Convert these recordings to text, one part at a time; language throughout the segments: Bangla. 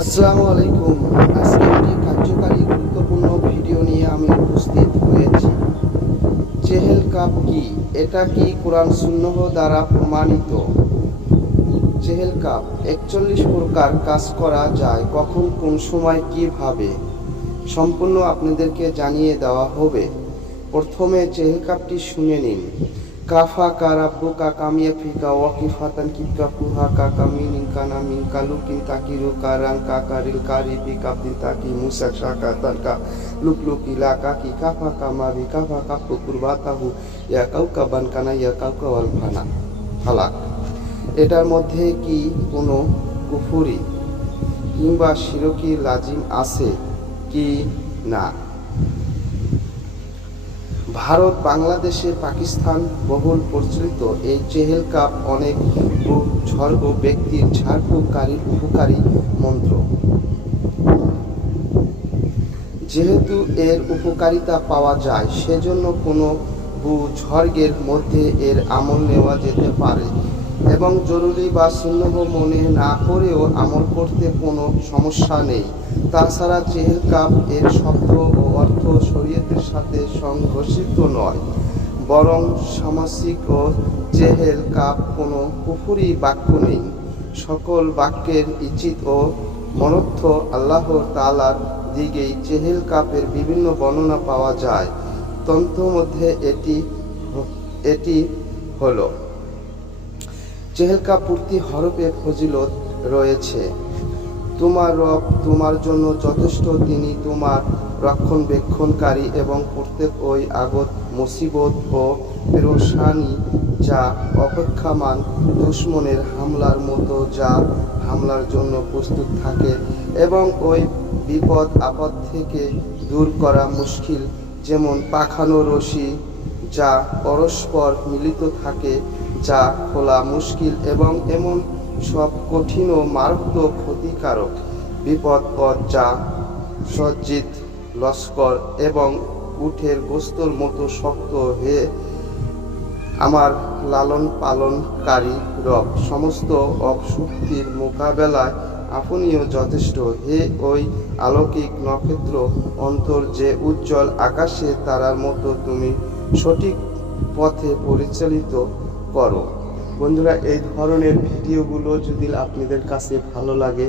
আসসালামু আলাইকুম। আজকে একটি কার্যকারী গুরুত্বপূর্ণ ভিডিও নিয়ে আমি উপস্থিত হয়েছি। চেহেল কাপ কি? এটা কি কোরআন সুন্নাহ দ্বারা প্রমাণিত? চেহেল কাপ 41 প্রকার কাজ করা যায়, কখন, কোন সময়, কিভাবে, সম্পূর্ণ আপনাদেরকে জানিয়ে দেওয়া হবে। প্রথমে চেহেল কাপটি শুনে নিন। কাফা কা রাব্বুকা কামিয়া ফিকা ওয়াকিফাতান কিকা পুহা কা কামিনিন কানা মিন কালুকিন তাকিরু কারান কা কারিল কারিবি কাবদিন তাকি মুসা শাকা তানকা লুকলুকি লাকা কি কাফা কামাবি কাফা কাফু কুরবাতাহু ইয়া কাউকা বানকানা ইয়া কাউকা ওয়াল ফানা ফালাক। এটার মধ্যে কি কোনো কুফরি কিংবা শিরকি লাজিম আছে কি না? ভারত, বাংলাদেশে, পাকিস্তান বহুল প্রচলিত এই চেহেল কাপ অনেক ভূস্বর্গ ব্যক্তির ঝাড়ফুঁককারী উপকারী মন্ত্র। যেহেতু এর উপকারিতা পাওয়া যায়, সেজন্য কোনো ভূস্বর্গের মধ্যে এর আমল নেওয়া যেতে পারে এবং জরুরি বা সুন্নাহ মনে না করেও আমল করতে কোনো সমস্যা নেই। তাছাড়া চেহেল কাপ এর শব্দ ও অর্থ শরীয়তের সাথে সংঘর্ষিত নয়, বরং সামাসিক ও চেহেল কাপ কোনো কুফরি বাক্য নেই। সকল বাক্যের ইচিত ও মনর্থ আল্লাহ তাআলার দিকেই চেহেল কাপের বিভিন্ন বর্ণনা পাওয়া যায়। তন্ত্র মধ্যে এটি হলো চেহেল কাপ প্রতি হরফে ফজিলত রয়েছে। তোমার রব তোমার জন্য যথেষ্ট, তিনি তোমার রক্ষণবেক্ষণকারী এবং প্রত্যেক ওই আগত মুসিবত ও পেরেশানি যা অপেক্ষামান দুশমনের হামলার মতো, যা হামলার জন্য প্রস্তুত থাকে এবং ওই বিপদ আপদ থেকে দূর করা মুশকিল, যেমন পাখানো রশি যা পরস্পর মিলিত থাকে, যা খোলা মুশকিল, এবং এমন সব কঠিন ও মারাত্মক ক্ষতিকারক বিপদ যা সজ্জিত লস্কর এবং উটের গোস্তর মতো শক্ত। হে আমার লালন পালনকারী রব, সমস্ত অপশক্তির মোকাবেলায় আপনিও যথেষ্ট। হে ওই আলৌকিক নক্ষত্র অন্তর যে উজ্জ্বল আকাশে তারার মতো, তুমি সঠিক পথে পরিচালিত করো। বন্ধুরা, এই ধরনের ভিডিওগুলো যদি আপনাদের কাছে ভালো লাগে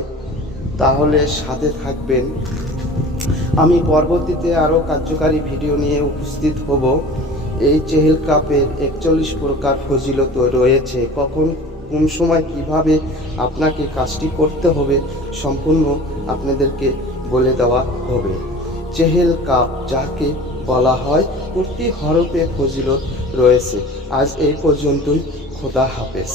তাহলে সাথে থাকবেন। আমি পরবর্তীতে আরও কার্যকারী ভিডিও নিয়ে উপস্থিত হব। এই চেহেল কাপের 41 প্রকার ফজিলত রয়েছে, কখন, কোন সময়, কিভাবে আপনাকে কাজটি করতে হবে সম্পূর্ণ আপনাদেরকে বলে দেওয়া হবে। চেহেল কাপ যাকে বলা হয়, প্রতি হরফে ফজিলত রয়েছে। আজ এই পর্যন্তই। খোদা হাফেজ।